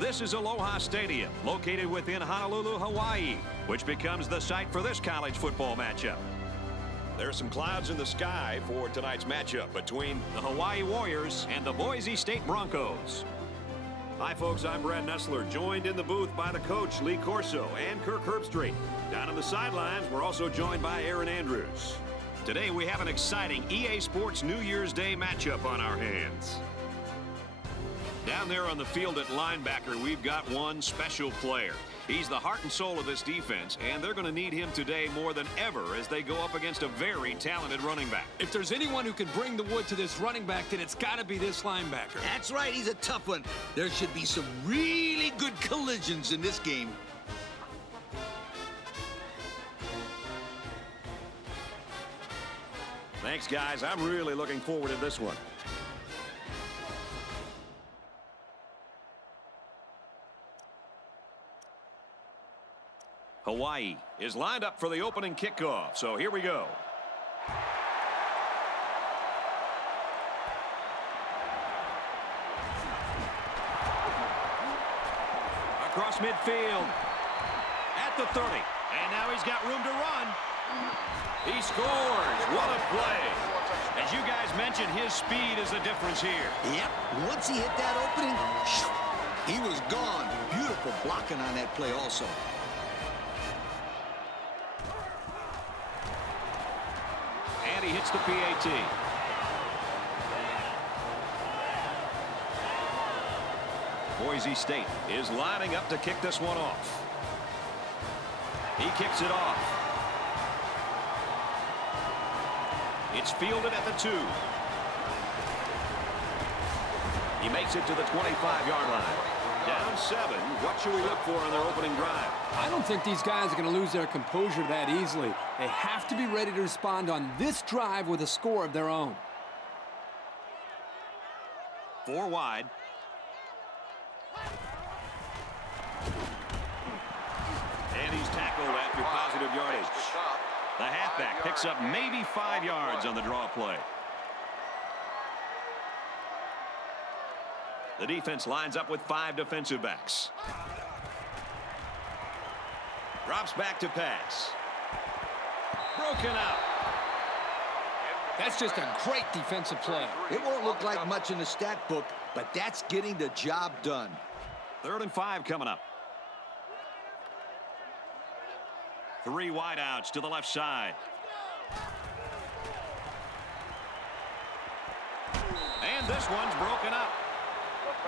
This is Aloha Stadium, located within Honolulu, Hawaii, which becomes the site for this college football matchup. There are some clouds in the sky for tonight's matchup between the Hawai'i Warriors and the Boise State Broncos. Hi, folks. I'm Brad Nessler, joined in the booth by the coach, Lee Corso, and Kirk Herbstreit. Down on the sidelines, we're also joined by Aaron Andrews. Today, we have an exciting EA Sports New Year's Day matchup on our hands. Down there on the field at linebacker, we've got one special player. He's the heart and soul of this defense, and they're going to need him today more than ever as they go up against a very talented running back. If there's anyone who can bring the wood to this running back, then it's got to be this linebacker. That's right, he's a tough one. There should be some really good collisions in this game. Thanks, guys. I'm really looking forward to this one. Hawaii is lined up for the opening kickoff, so here we go. Across midfield at the 30, and now he's got room to run. He scores. What a play. As you guys mentioned, his speed is the difference here. Yep, once he hit that opening, he was gone. Beautiful blocking on that play also. And he hits the PAT. Boise State is lining up to kick this one off. He kicks it off. It's fielded at the 2. He makes it to the 25-yard line. Down 7. What should we look for on their opening drive? I don't think these guys are going to lose their composure that easily. They have to be ready to respond on this drive with a score of their own. 4 wide. And he's tackled after positive yardage. The halfback picks up maybe 5 yards on the draw play. The defense lines up with 5 defensive backs. Drops back to pass. Broken out. That's just a great defensive play. It won't look like much in the stat book, but that's getting the job done. 3rd and 5 coming up. 3 wideouts to the left side. And this one's broken up.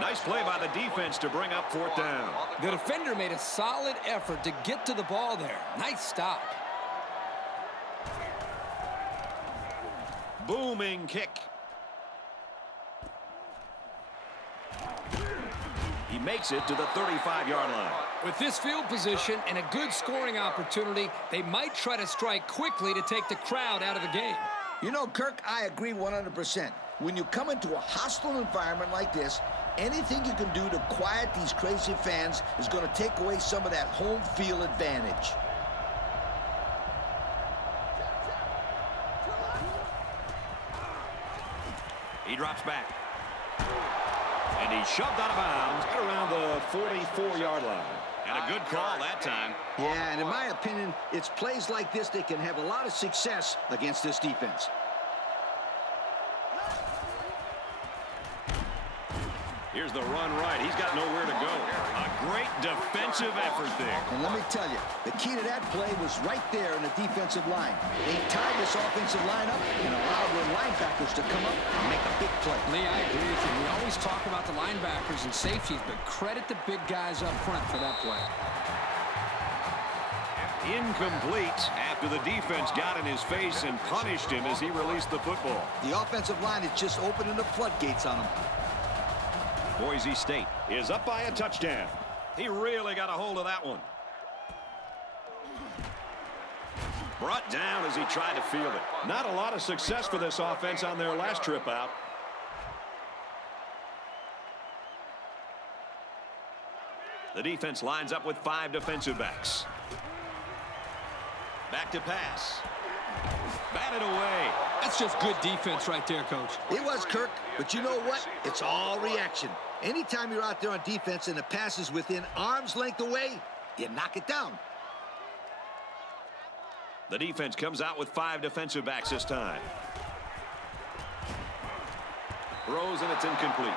Nice play by the defense to bring up 4th down. The defender made a solid effort to get to the ball there. Nice stop. Booming kick. He makes it to the 35-yard line. With this field position and a good scoring opportunity, they might try to strike quickly to take the crowd out of the game. You know, Kirk, I agree 100%. When you come into a hostile environment like this, anything you can do to quiet these crazy fans is going to take away some of that home field advantage. He drops back. And he's shoved out of bounds at around the 44-yard line. And a good call that time. Yeah, and in my opinion, it's plays like this that can have a lot of success against this defense. Here's the run right. He's got nowhere to go. A great defensive effort there. And let me tell you, the key to that play was right there in the defensive line. They tied this offensive line up and allowed their linebackers to come up and make a big play. Lee, I agree with you. We always talk about the linebackers and safeties, but credit the big guys up front for that play. Incomplete after the defense got in his face and punished him as he released the football. The offensive line is just opening the floodgates on him. Boise State is up by a touchdown. He really got a hold of that one. Brought down as he tried to field it. Not a lot of success for this offense on their last trip out. The defense lines up with 5 defensive backs. Back to pass. Batted away. That's just good defense right there, Coach. It was, Kirk, but you know what? It's all reaction. Anytime you're out there on defense and the pass is within arm's length away, you knock it down. The defense comes out with 5 defensive backs this time. Throws, and it's incomplete.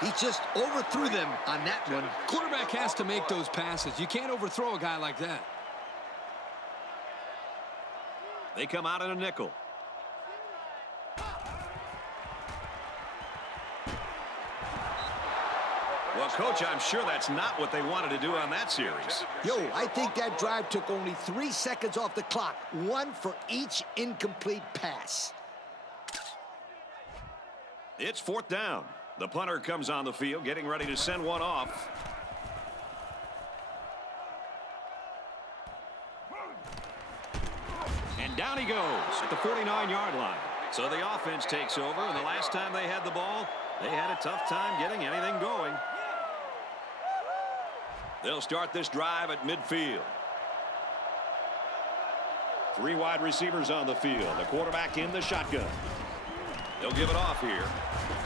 He just overthrew them on that one. Quarterback has to make those passes. You can't overthrow a guy like that. They come out in a nickel. Well, Coach, I'm sure that's not what they wanted to do on that series. Yo, I think that drive took only 3 seconds off the clock. 1 for each incomplete pass. It's 4th down. The punter comes on the field, getting ready to send one off. And down he goes at the 49-yard line. So the offense takes over, and the last time they had the ball, they had a tough time getting anything going. They'll start this drive at midfield. 3 wide receivers on the field. The quarterback in the shotgun. They'll give it off here.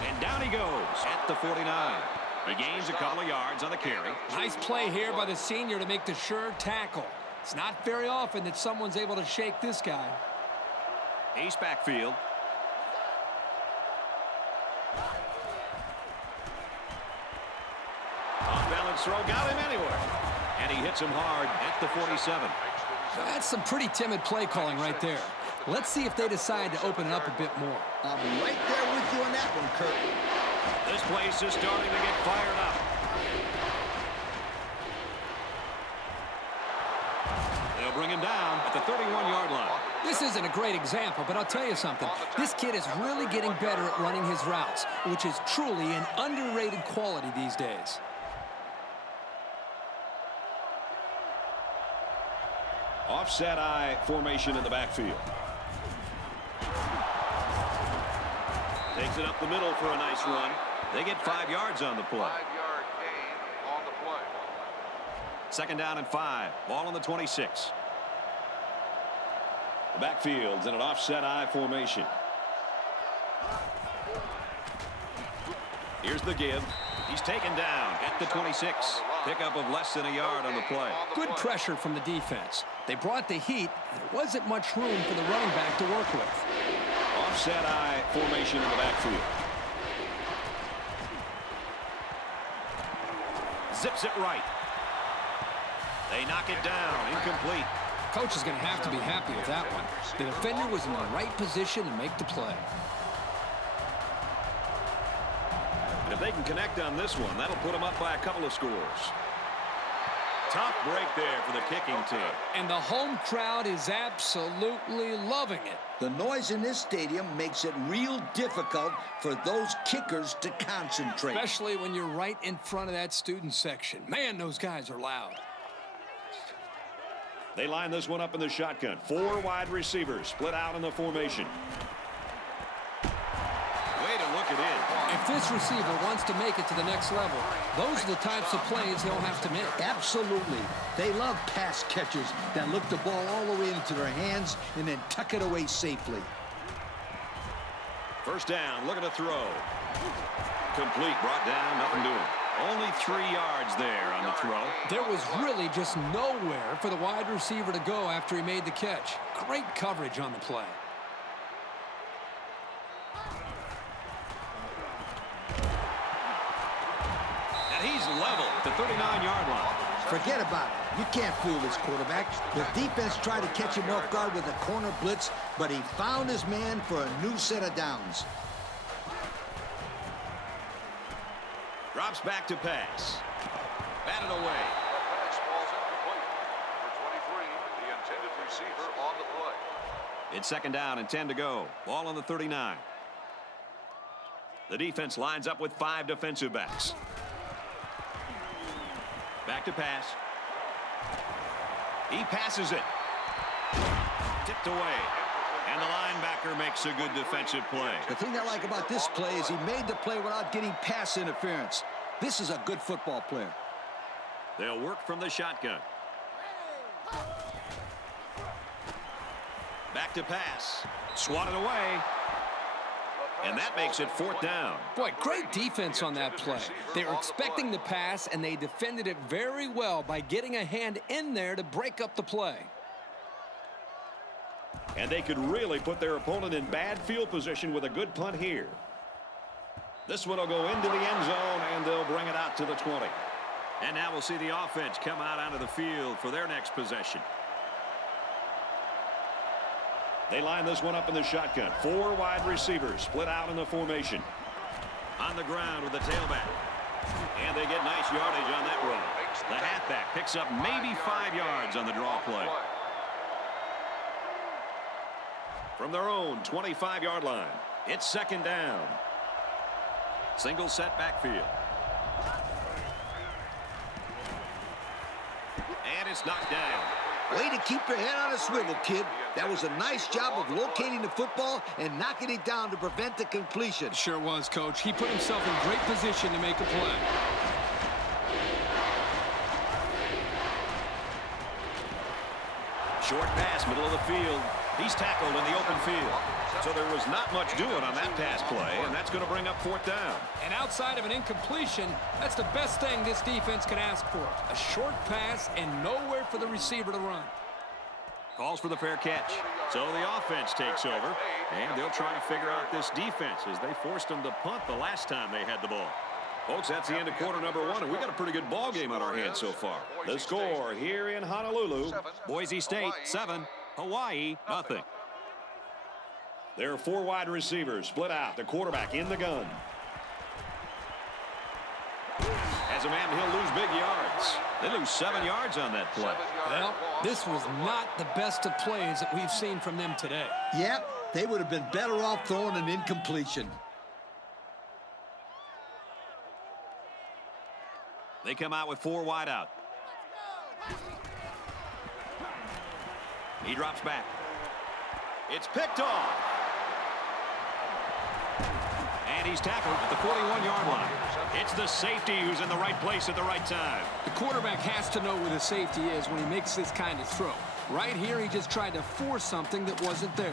And down he goes at the 49. He gains a couple of yards on the carry. Nice play here by the senior to make the sure tackle. It's not very often that someone's able to shake this guy. Ace backfield. Off-balance throw, got him anywhere. And he hits him hard at the 47. That's some pretty timid play calling right there. Let's see if they decide to open it up a bit more. I'm right there with you on that one, Kirk. This place is starting to get fired up. They'll bring him down at the 31-yard line. This isn't a great example, but I'll tell you something. This kid is really getting better at running his routes, which is truly an underrated quality these days. Offset eye formation in the backfield. Takes it up the middle for a nice run. They get 5 yards on the play. 5-yard gain on the play. 2nd down and 5. Ball on the 26. The backfield's in an offset eye formation. Here's the give. He's taken down at the 26. Pickup of less than a yard on the play. Good pressure from the defense. They brought the heat. There wasn't much room for the running back to work with. Offset eye formation in the backfield. Zips it right. They knock it down. Incomplete. Coach is going to have to be happy with that one. The defender was in the right position to make the play. And if they can connect on this one, that'll put them up by a couple of scores. Tough break there for the kicking team. And the home crowd is absolutely loving it. The noise in this stadium makes it real difficult for those kickers to concentrate. Especially when you're right in front of that student section. Man, those guys are loud. They line this one up in the shotgun. 4 wide receivers split out in the formation. Way to look it in. If this receiver wants to make it to the next level, those are the types of plays he'll have to make. Absolutely. They love pass catchers that look the ball all the way into their hands and then tuck it away safely. 1st down, looking to throw. Complete, brought down, nothing doing. Only 3 yards there on the throw. There was really just nowhere for the wide receiver to go after he made the catch. Great coverage on the play. And he's level at the 39-yard line. Forget about it. You can't fool this quarterback. The defense tried to catch him off guard with a corner blitz, but he found his man for a new set of downs. Drops back to pass. Batted away. Pass falls incomplete. For 23, the intended receiver on the play. It's 2nd down and 10 to go. Ball on the 39. The defense lines up with 5 defensive backs. Back to pass. He passes it. Tipped away. And the linebacker makes a good defensive play. The thing I like about this play is he made the play without getting pass interference. This is a good football player. They'll work from the shotgun. Back to pass. Swatted away. And that makes it 4th down. Boy, great defense on that play. They were expecting the pass, and they defended it very well by getting a hand in there to break up the play. And they could really put their opponent in bad field position with a good punt here. This one will go into the end zone, and they'll bring it out to the 20. And now we'll see the offense come out onto the field for their next possession. They line this one up in the shotgun. 4 wide receivers split out in the formation. On the ground with the tailback. And they get nice yardage on that run. The halfback picks up maybe 5 yards on the draw play. From their own 25-yard line, it's 2nd down. Single set backfield. And it's knocked down. Way to keep your head on a swivel, kid. That was a nice job of locating the football and knocking it down to prevent the completion. Sure was, Coach. He put himself in great position to make a play. Short pass, middle of the field. He's tackled in the open field. So there was not much doing on that pass play, and that's going to bring up 4th down. And outside of an incompletion, that's the best thing this defense can ask for. A short pass and nowhere for the receiver to run. Calls for the fair catch. So the offense takes over, and they'll try to figure out this defense as they forced them to punt the last time they had the ball. Folks, that's the end of quarter number 1, and we got a pretty good ball game on our hands so far. The score here in Honolulu, Boise State 7, Hawaii nothing. There are 4 wide receivers split out. The quarterback in the gun. As a man, he'll lose big yards. They lose 7 yards on that play. Well, this was not the best of plays that we've seen from them today. Yep, they would have been better off throwing an incompletion. They come out with 4 wide out. He drops back. It's picked off. And he's tackled at the 41-yard line. It's the safety who's in the right place at the right time. The quarterback has to know where the safety is when he makes this kind of throw. Right here, he just tried to force something that wasn't there.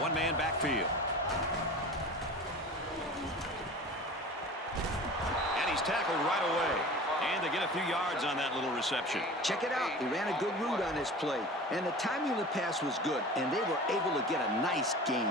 One-man backfield. And he's tackled right away. And they get a few yards on that little reception. Check it out. He ran a good route on his play. And the timing of the pass was good. And they were able to get a nice gain.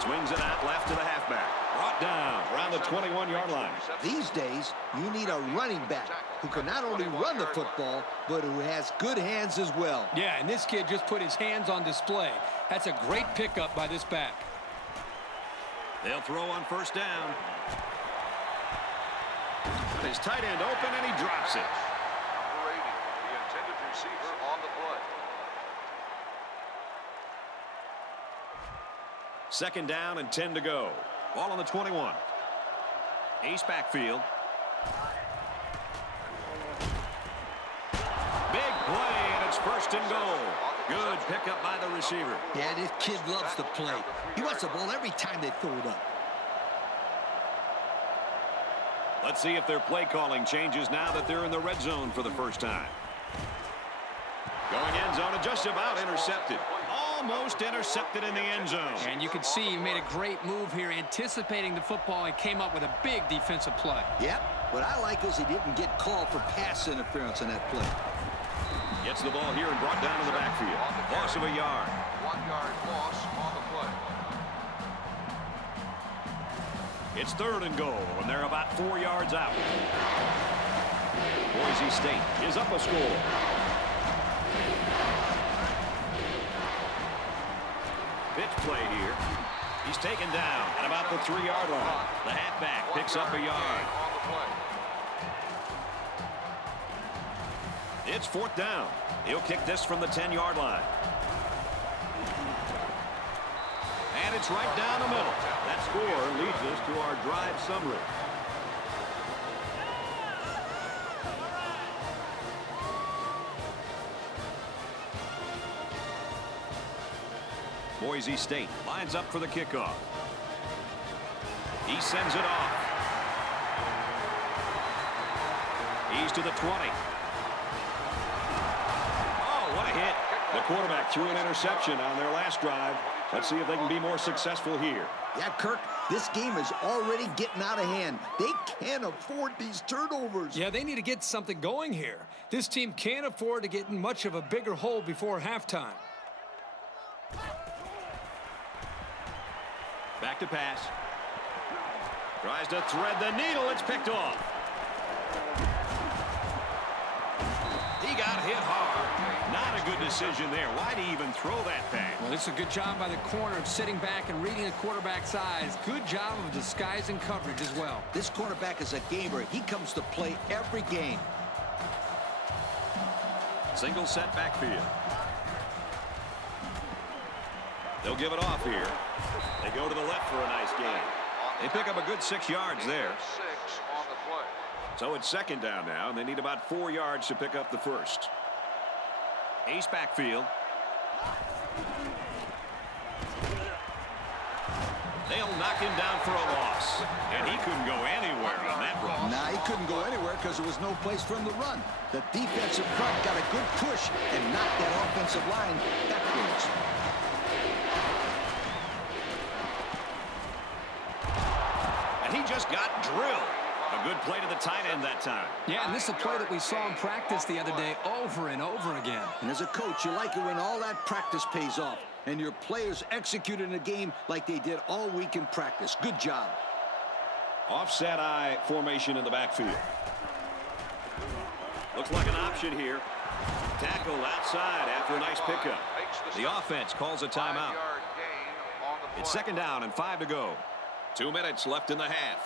Swings it out left to the halfback. Brought down around the 21-yard line. These days, you need a running back who can not only run the football, but who has good hands as well. Yeah, and this kid just put his hands on display. That's a great pickup by this back. They'll throw on 1st down. His tight end open, and he drops it. Number 80, the intended receiver on the play. 2nd down and 10 to go. Ball on the 21. Ace backfield. Big play, and it's 1st and goal. Good pickup by the receiver. Yeah, this kid loves to play. He wants the ball every time they throw it up. Let's see if their play calling changes now that they're in the red zone for the first time. Going end zone and just about intercepted. Almost intercepted in the end zone. And you can see he made a great move here, anticipating the football, and came up with a big defensive play. Yep. What I like is he didn't get called for pass interference on that play. Gets the ball here and brought down to the backfield. Loss of a yard. 1-yard loss on the play. It's 3rd and goal, and they're about 4 yards out. Boise State is up a score. Pitch play here. He's taken down at about the 3-yard line. The halfback picks up a yard. It's 4th down. He'll kick this from the 10-yard line. And it's right down the middle. That score leads us to our drive summary. Boise State lines up for the kickoff. He sends it off. He's to the 20. Oh, what a hit. The quarterback threw an interception on their last drive. Let's see if they can be more successful here. Yeah, Kirk, this game is already getting out of hand. They can't afford these turnovers. Yeah, they need to get something going here. This team can't afford to get in much of a bigger hole before halftime. Back to pass. Tries to thread the needle. It's picked off. He got hit hard. Not a good decision there. Why'd he even throw that pass? Well, it's a good job by the corner of sitting back and reading the quarterback's eyes. Good job of disguising coverage as well. This cornerback is a gamer. He comes to play every game. Single set backfield. They'll give it off here. They go to the left for a nice gain. They pick up a good 6 yards there. 6 on the play. So it's second down now, and they need about 4 yards to pick up the first. Ace backfield. They'll knock him down for a loss. And he couldn't go anywhere on that run. Nah, he couldn't go anywhere because there was no place for him to run. The defensive front got a good push and knocked that offensive line backwards. And he just got drilled. A good play to the tight end that time. Yeah, and this is a play that we saw in practice the other day over and over again. And as a coach, you like it when all that practice pays off and your players execute in a game like they did all week in practice. Good job. Offset eye formation in the backfield. Looks like an option here. Tackle outside after a nice pickup. The offense calls a timeout. It's second down and 5 to go. 2 minutes left in the half.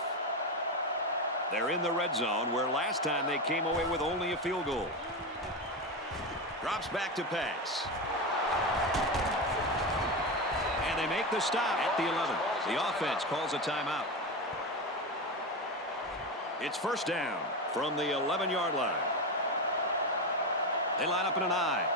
They're in the red zone where last time they came away with only a field goal. Drops back to pass. And they make the stop at the 11. The offense calls a timeout. It's first down from the 11-yard line. They line up in an I.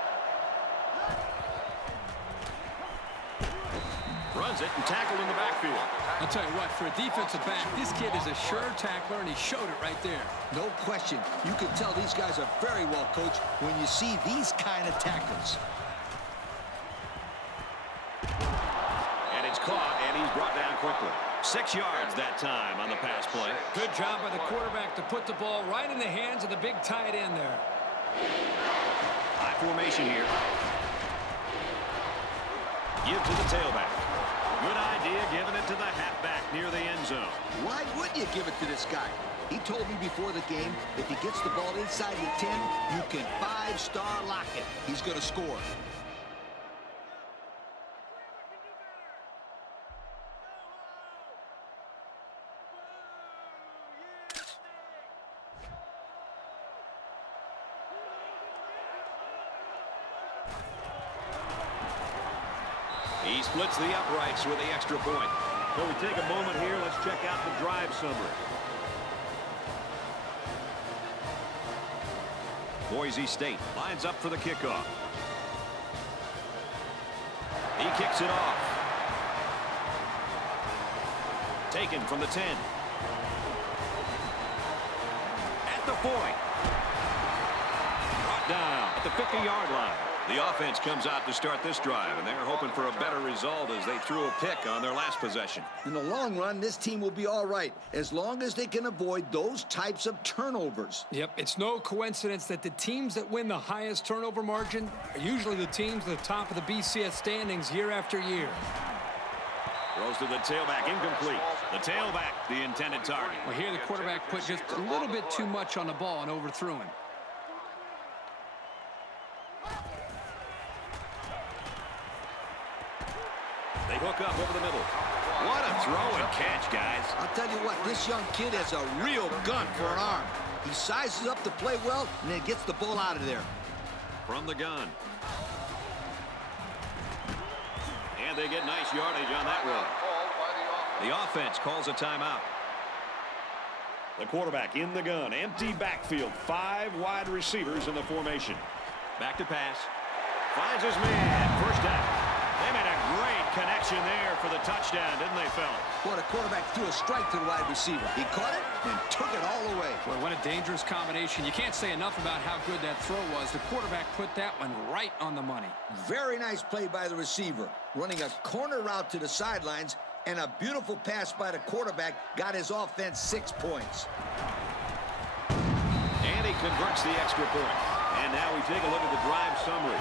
Runs it and tackled in the backfield. I'll tell you what, for a defensive back, this kid is a sure tackler, and he showed it right there. No question. You can tell these guys are very well coached when you see these kind of tackles. And it's caught, and he's brought down quickly. 6 yards that time on the pass play. Good job by the quarterback to put the ball right in the hands of the big tight end there. High formation here. Give to the tailback. Good idea giving it to the halfback near the end zone. Why wouldn't you give it to this guy? He told me before the game, if he gets the ball inside the 10, you can 5-star lock it. He's going to score. He splits the uprights with the extra point. So we take a moment here. Let's check out the drive summary. Boise State lines up for the kickoff. He kicks it off. Taken from the 10. At the point. Brought down at the 50-yard line. The offense comes out to start this drive, and they're hoping for a better result as they threw a pick on their last possession. In the long run, this team will be all right, as long as they can avoid those types of turnovers. Yep, it's no coincidence that the teams that win the highest turnover margin are usually the teams at the top of the BCS standings year after year. Throws to the tailback, incomplete. The tailback, the intended target. Well, here the quarterback put just a little bit too much on the ball and overthrew him. They hook up over the middle. What a throw and catch, guys. I'll tell you what, this young kid has a real gun for an arm. He sizes up to play well and then gets the ball out of there. From the gun. And they get nice yardage on that run. The offense calls a timeout. The quarterback in the gun. Empty backfield. 5 wide receivers in the formation. Back to pass. Finds his man. First down. made a great connection there for the touchdown, didn't they, fellas? Well, the quarterback threw a strike to the wide receiver. He caught it and took it all the way. Boy, what a dangerous combination. You can't say enough about how good that throw was. The quarterback put that one right on the money. Very nice play by the receiver, running a corner route to the sidelines, and a beautiful pass by the quarterback got his offense 6 points. And he converts the extra point. And now we take a look at the drive summary.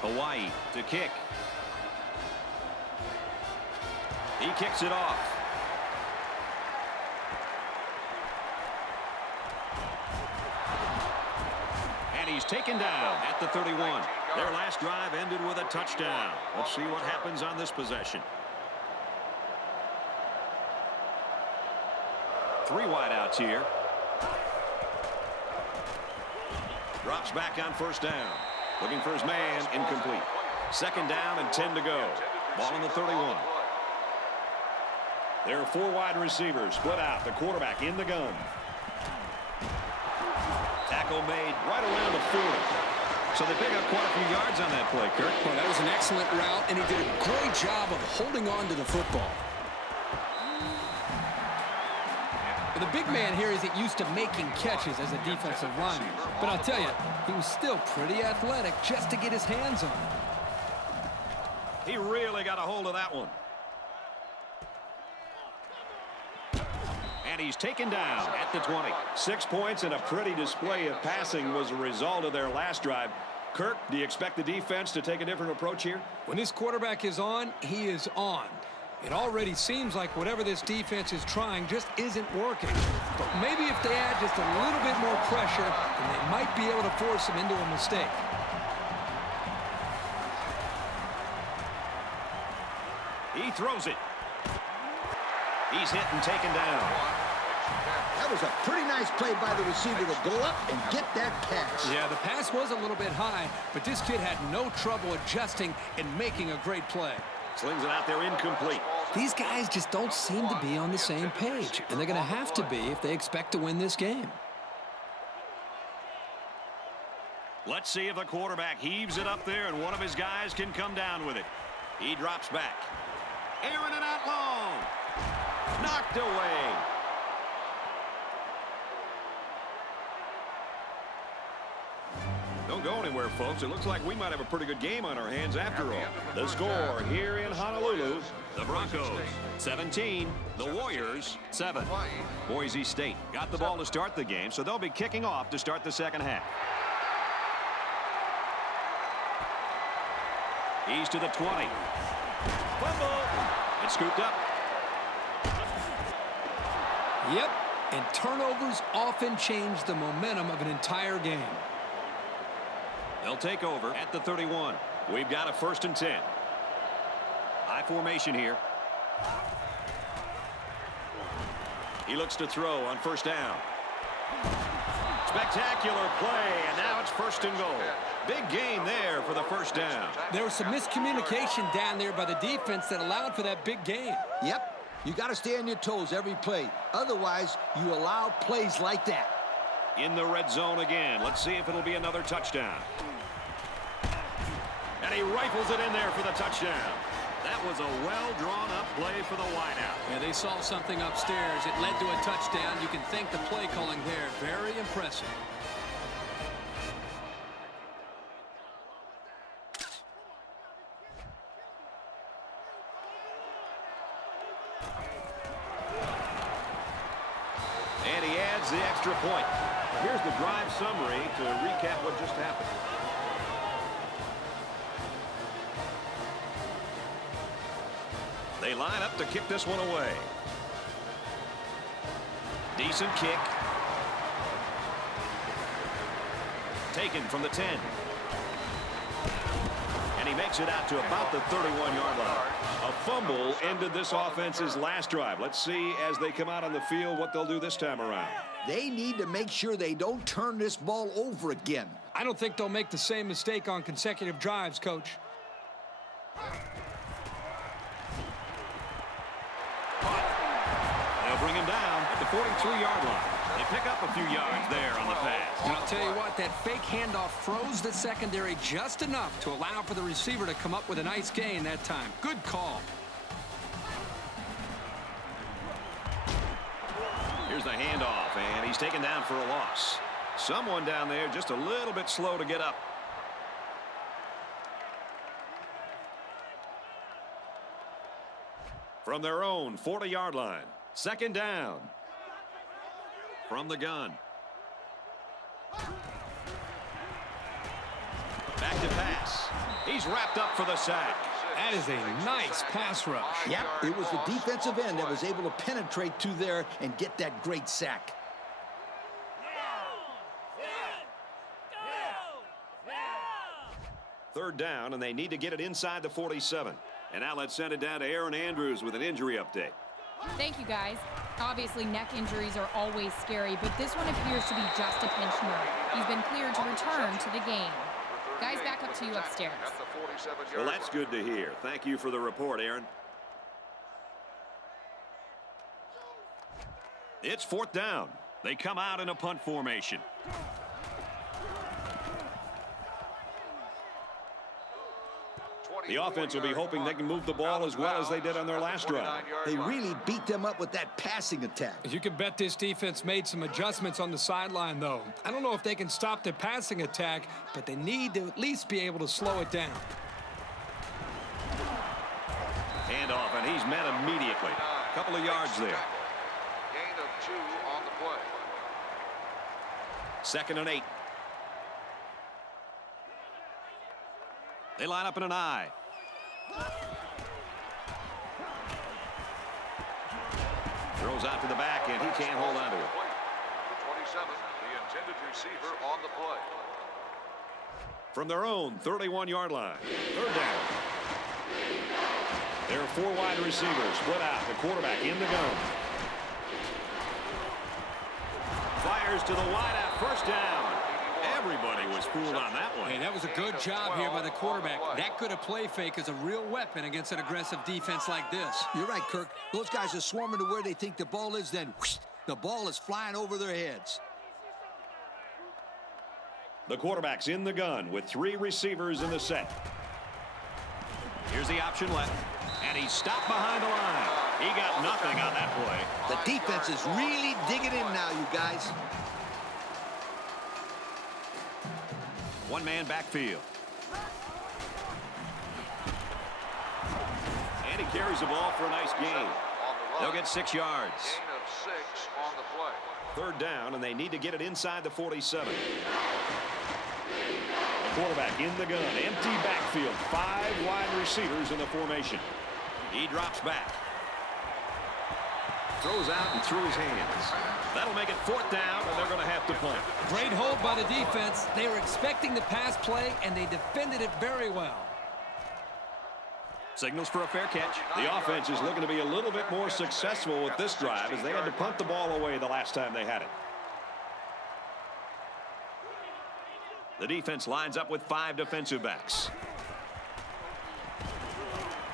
Hawaii to kick. He kicks it off. And he's taken down at the 31. Their last drive ended with a touchdown. Let's see what happens on this possession. 3 wideouts here. Drops back on first down. Looking for his man, incomplete. Second down and 10 to go. Ball on the 31. There are 4 wide receivers split out. The quarterback in the gun. Tackle made right around the 40. So they pick up quite a few yards on that play, Kirk. Well, that was an excellent route, and he did a great job of holding on to the football. The big man here isn't used to making catches as a defensive lineman. But I'll tell you, he was still pretty athletic just to get his hands on it. He really got a hold of that one. And he's taken down at the 20. 6 points and a pretty display of passing was a result of their last drive. Kirk, do you expect the defense to take a different approach here? When this quarterback is on, he is on. It already seems like whatever this defense is trying just isn't working. But maybe if they add just a little bit more pressure, then they might be able to force him into a mistake. He throws it. He's hit and taken down. That was a pretty nice play by the receiver to go up and get that pass. Yeah, the pass was a little bit high, but this kid had no trouble adjusting and making a great play. Slings it out there incomplete. These guys just don't seem to be on the same page, and they're going to have to be if they expect to win this game. Let's see if the quarterback heaves it up there and one of his guys can come down with it. He drops back. Airing it out long. Knocked away. Don't go anywhere, folks. It looks like we might have a pretty good game on our hands after all. The score here in Honolulu, the Broncos 17, the Warriors 7. Boise State got the ball to start the game, so they'll be kicking off to start the second half. He's to the 20. Fumble. It's scooped up. Yep, and turnovers often change the momentum of an entire game. They'll take over at the 31. We've got a 1st and 10. High formation here. He looks to throw on first down. Spectacular play, and now it's 1st and goal. Big gain there for the first down. There was some miscommunication down there by the defense that allowed for that big gain. Yep, you got to stay on your toes every play. Otherwise, you allow plays like that. In the red zone again. Let's see if it'll be another touchdown. And he rifles it in there for the touchdown. That was a well-drawn-up play for the wideout. Yeah, they saw something upstairs. It led to a touchdown. You can thank the play calling there. Very impressive. And he adds the extra point. Here's the drive summary to recap what just happened. They line up to kick this one away. Decent kick. Taken from the 10. And he makes it out to about the 31-yard line. A fumble ended this offense's last drive. Let's see as they come out on the field what they'll do this time around. They need to make sure they don't turn this ball over again. I don't think they'll make the same mistake on consecutive drives, Coach. They'll bring him down at the 43-yard line. They pick up up a few yards there on the pass. And I'll tell you what, that fake handoff froze the secondary just enough to allow for the receiver to come up with a nice gain that time. Good call. Here's the handoff, and he's taken down for a loss. Someone down there just a little bit slow to get up. From their own 40-yard line, second down. From the gun. Back to pass. He's wrapped up for the sack. That is a nice pass rush. Yep, it was the defensive end that was able to penetrate to there and get that great sack. Third down, and they need to get it inside the 47. And now let's send it down to Aaron Andrews with an injury update. Thank you, guys. Obviously, neck injuries are always scary, but this one appears to be just a pinch nerve. He's been cleared to return to the game. Guys, back up to you upstairs. Well, that's good to hear. Thank you for the report, Aaron. It's fourth down. They come out in a punt formation. The offense will be hoping they can move the ball as well as they did on their last drive. They really beat them up with that passing attack. You can bet this defense made some adjustments on the sideline, though. I don't know if they can stop the passing attack, but they need to at least be able to slow it down. Handoff, and he's met immediately. A couple of yards there. Gain of 2 on the play. Second and 8. They line up in an I. Throws out to the back, and he can't hold on to it. The 27, the intended receiver on the play. From their own 31-yard line. Third down. There are 4 wide receivers split out. The quarterback in the gun. Fires to the wideout. First down. Everybody was fooled on that one. Hey, that was a good job here by the quarterback. That good a play fake is a real weapon against an aggressive defense like this. You're right, Kirk. Those guys are swarming to where they think the ball is, then whoosh, the ball is flying over their heads. The quarterback's in the gun with 3 receivers in the set. Here's the option left. And he's stopped behind the line. He got nothing on that play. The defense is really digging in now, you guys. One-man backfield. And he carries the ball for a nice gain. They'll get 6 yards. Gain of 6 on the play. Third down, and they need to get it inside the 47. The quarterback in the gun. Empty backfield. 5 wide receivers in the formation. He drops back. Throws out and through his hands. That'll make it fourth down, and they're going to have to punt. Great hold by the defense. They were expecting the pass play, and they defended it very well. Signals for a fair catch. The offense is looking to be a little bit more successful with this drive as they had to punt the ball away the last time they had it. The defense lines up with 5 defensive backs.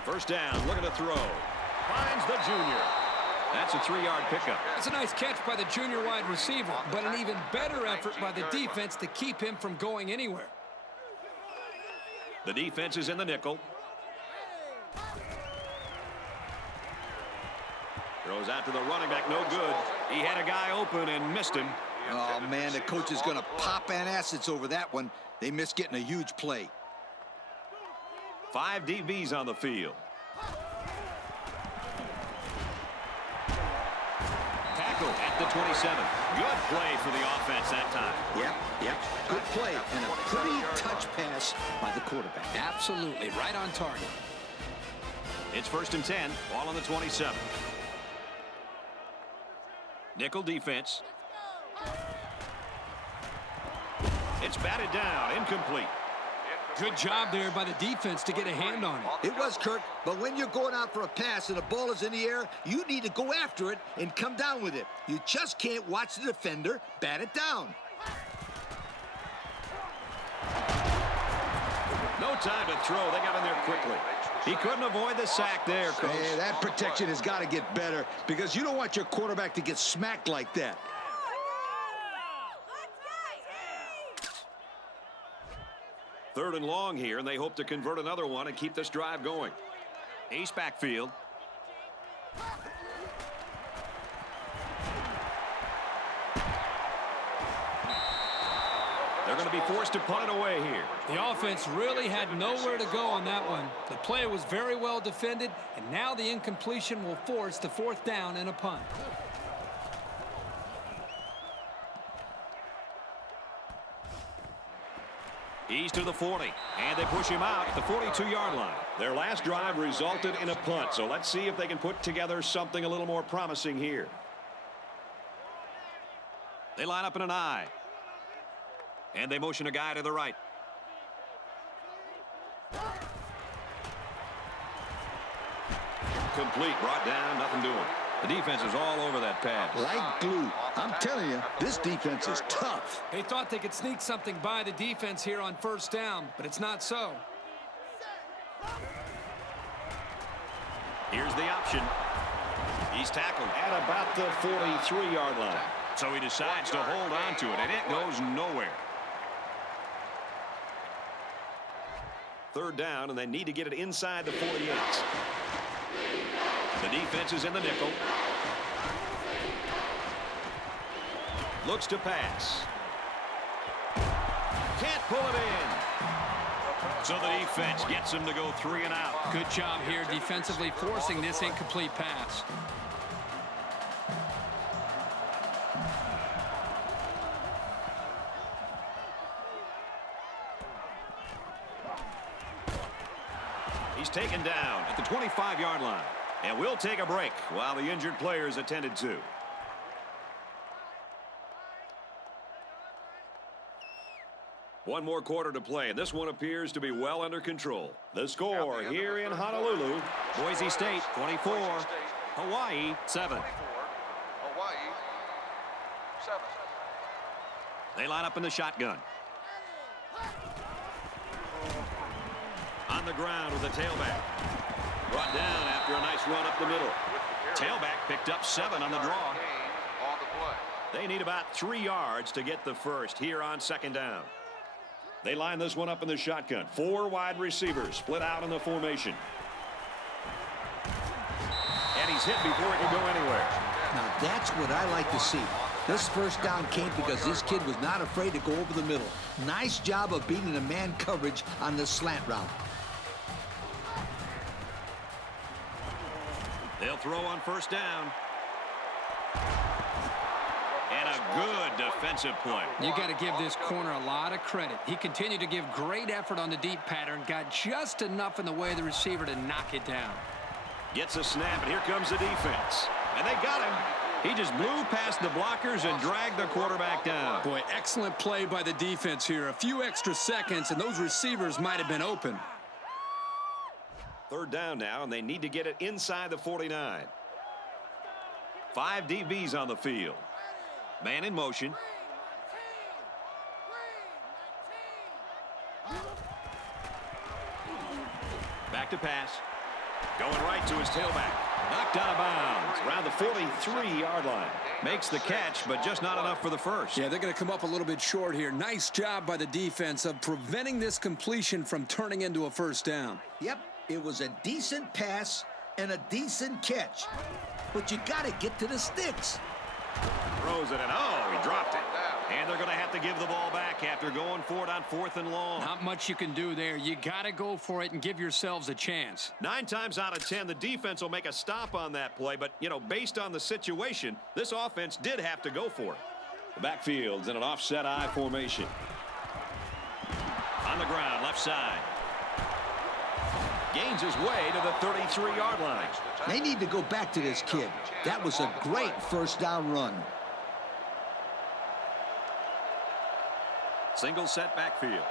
First down, looking to throw. Finds the junior. That's a 3-yard pickup. It's a nice catch by the junior wide receiver, but an even better effort by the defense to keep him from going anywhere. The defense is in the nickel. Throws out to the running back, no good. He had a guy open and missed him. Oh, man, the coach is going to pop antacids over that one. They missed getting a huge play. 5 DBs on the field. Tackle at the 27. Good play for the offense that time. Yep. Good play and a pretty touch pass by the quarterback. Absolutely, right on target. It's first and 10, ball on the 27. Nickel defense. It's batted down, incomplete. Good job there by the defense to get a hand on it. It was, Kirk, but when you're going out for a pass and the ball is in the air, you need to go after it and come down with it. You just can't watch the defender bat it down. No time to throw. They got in there quickly. He couldn't avoid the sack there, Coach. Hey, that protection has got to get better because you don't want your quarterback to get smacked like that. 3rd and long here, and they hope to convert another one and keep this drive going. East backfield. They're going to be forced to punt it away here. The offense really had nowhere to go on that one. The play was very well defended, and now the incompletion will force the 4th down and a punt. He's to the 40, and they push him out at the 42-yard line. Their last drive resulted in a punt, so let's see if they can put together something a little more promising here. They line up in an I. And they motion a guy to the right. Complete, brought down, nothing doing. The defense is all over that pass. Like glue. I'm telling you, this defense is tough. They thought they could sneak something by the defense here on 1st down, but it's not so. Here's the option. He's tackled at about the 43-yard line. So he decides to hold on to it, and it goes nowhere. 3rd down, and they need to get it inside the 48. The defense is in the nickel. Looks to pass. Can't pull it in. So the defense gets him to go 3 and out. Good job here defensively forcing this incomplete pass. He's taken down at the 25-yard line. And we'll take a break while the injured player is attended to. One more quarter to play, and this one appears to be well under control. The score here in Honolulu, Boise State 24, Hawaii 7. Hawaii 7. They line up in the shotgun. On the ground with the tailback. Brought down after a nice run up the middle. Tailback picked up 7 on the draw. They need about 3 yards to get the first here on 2nd down. They line this one up in the shotgun. 4 wide receivers split out in the formation. And he's hit before he can go anywhere. Now that's what I like to see. This 1st down came because this kid was not afraid to go over the middle. Nice job of beating the man coverage on this slant route. They'll throw on 1st down. And a good defensive play. You got to give this corner a lot of credit. He continued to give great effort on the deep pattern, got just enough in the way of the receiver to knock it down. Gets a snap, and here comes the defense. And they got him. He just blew past the blockers and dragged the quarterback down. Boy, excellent play by the defense here. A few extra seconds, and those receivers might have been open. 3rd down now, and they need to get it inside the 49. 5 DBs on the field. Man in motion. Back to pass. Going right to his tailback. Knocked out of bounds around the 43-yard line. Makes the catch, but just not enough for the first. Yeah, they're going to come up a little bit short here. Nice job by the defense of preventing this completion from turning into a 1st down. Yep, it was a decent pass and a decent catch. But you got to get to the sticks. Throws it, and oh, he dropped it. And they're going to have to give the ball back after going for it on 4th and long. Not much you can do there. You got to go for it and give yourselves a chance. 9 times out of 10, the defense will make a stop on that play. But, you know, based on the situation, this offense did have to go for it. The backfield's in an offset I formation. On the ground, left side. Gains his way to the 33-yard line. They need to go back to this kid. That was a great 1st down run. Single set backfield.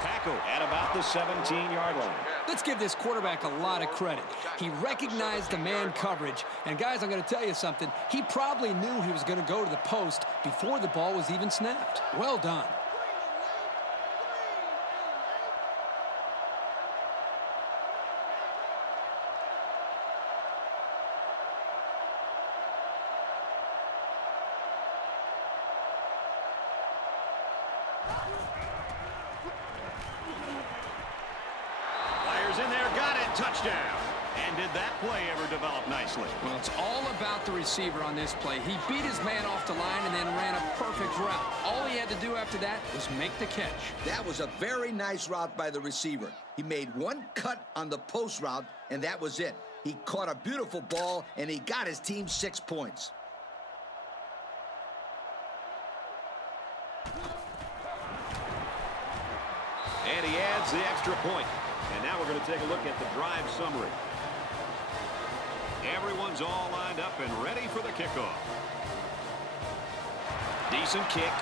Tackle at about the 17-yard line. Let's give this quarterback a lot of credit. He recognized the man coverage. And, guys, I'm going to tell you something. He probably knew he was going to go to the post before the ball was even snapped. Well done. Fires in there, got it, touchdown. And did that play ever develop nicely? Well, it's all about the receiver on this play. He beat his man off the line and then ran a perfect route. All he had to do after that was make the catch. That was a very nice route by the receiver. He made one cut on the post route, and that was it. He caught a beautiful ball, and he got his team 6 points. And he adds the extra point. And now we're going to take a look at the drive summary. Everyone's all lined up and ready for the kickoff. Decent kick.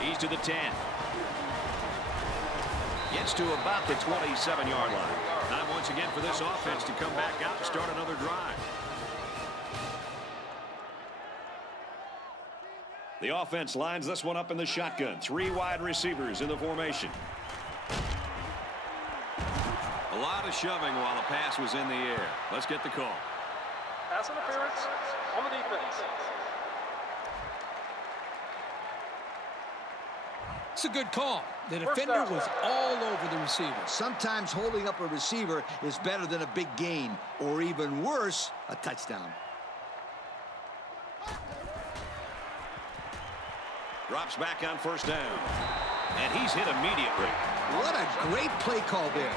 He's to the 10. Gets to about the 27-yard line. Time once again for this offense to come back out and start another drive. The offense lines this one up in the shotgun. 3 wide receivers in the formation. A lot of shoving while the pass was in the air. Let's get the call. Pass interference on the defense. It's a good call. The defender was all over the receiver. Sometimes holding up a receiver is better than a big gain, or even worse, a touchdown. Drops back on first down. And he's hit immediately. What a great play call there.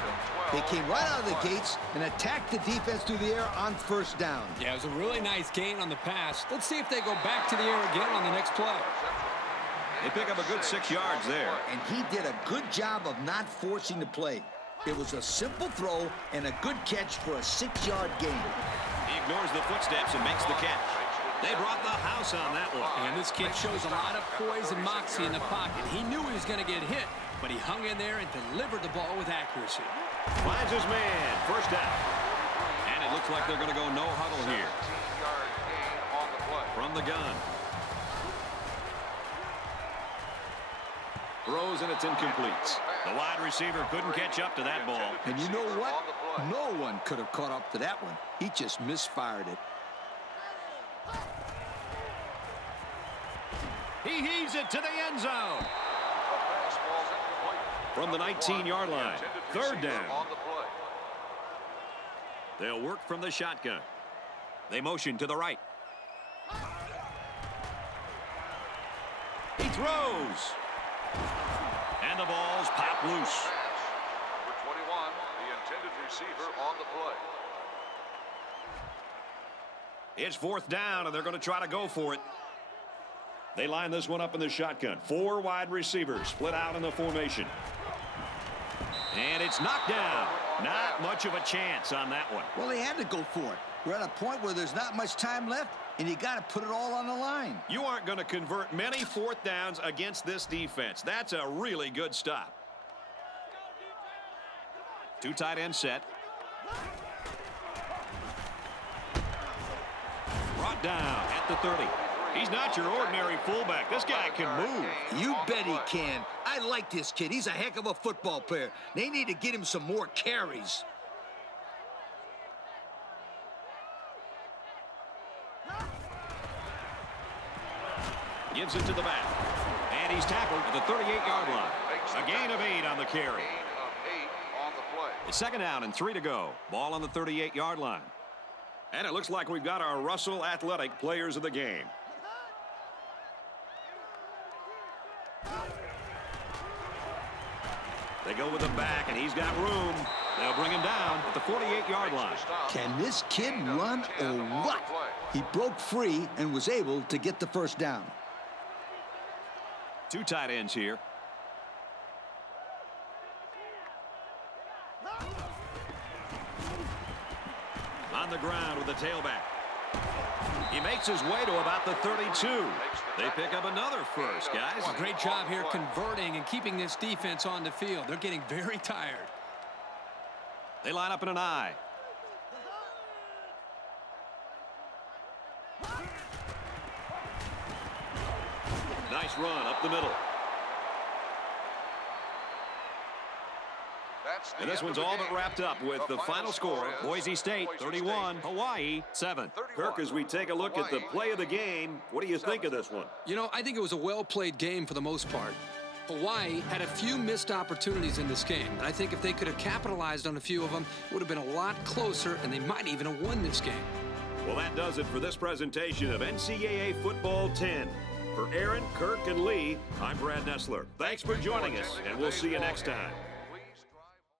They came right out of the gates and attacked the defense through the air on first down. Yeah, it was a really nice gain on the pass. Let's see if they go back to the air again on the next play. They pick up a good 6 yards there. And he did a good job of not forcing the play. It was a simple throw and a good catch for a 6-yard gain. He ignores the footsteps and makes the catch. They brought the house on that one. And this kid shows a lot of poise and moxie in the pocket. He knew he was going to get hit, but he hung in there and delivered the ball with accuracy. Finds his man. First down. And it looks like they're going to go no huddle here. From the gun. Throws and it's incomplete. The wide receiver couldn't catch up to that ball. And you know what? No one could have caught up to that one. He just misfired it. He heaves it to the end zone. From the 19-yard line. Third down. They'll work from the shotgun. They motion to the right. He throws. And the ball's popped loose. Number 21, the intended receiver on the play. It's fourth down, and they're going to try to go for it. They line this one up in the shotgun. 4 wide receivers split out in the formation. And it's knocked down. Not much of a chance on that one. Well, they had to go for it. We're at a point where there's not much time left, and you got to put it all on the line. You aren't going to convert many fourth downs against this defense. That's a really good stop. 2 tight end set. Brought down at the 30. He's not your ordinary fullback. This guy can move. You bet he can. I like this kid. He's a heck of a football player. They need to get him some more carries. Gives it to the back. And he's tackled at the 38-yard line. A gain of 8 on the carry. It's second down and 3 to go. Ball on the 38-yard line. And it looks like we've got our Russell Athletic players of the game. They go with the back, and he's got room. They'll bring him down at the 48-yard line. Can this kid run or what? He broke free and was able to get the first down. 2 tight ends here. On the ground with the tailback. He makes his way to about the 32. They pick up another first, guys. Well, great job here converting and keeping this defense on the field. They're getting very tired. They line up in an I. Nice run up the middle. And this one's all but wrapped up with the final score, Boise State 31, Hawaii 7. Kirk, as we take a look at the play of the game, what do you think of this one? You know, I think it was a well-played game for the most part. Hawaii had a few missed opportunities in this game, and I think if they could have capitalized on a few of them, it would have been a lot closer, and they might even have won this game. Well, that does it for this presentation of NCAA Football 10. For Aaron, Kirk, and Lee, I'm Brad Nessler. Thanks for joining us, and we'll see you next time.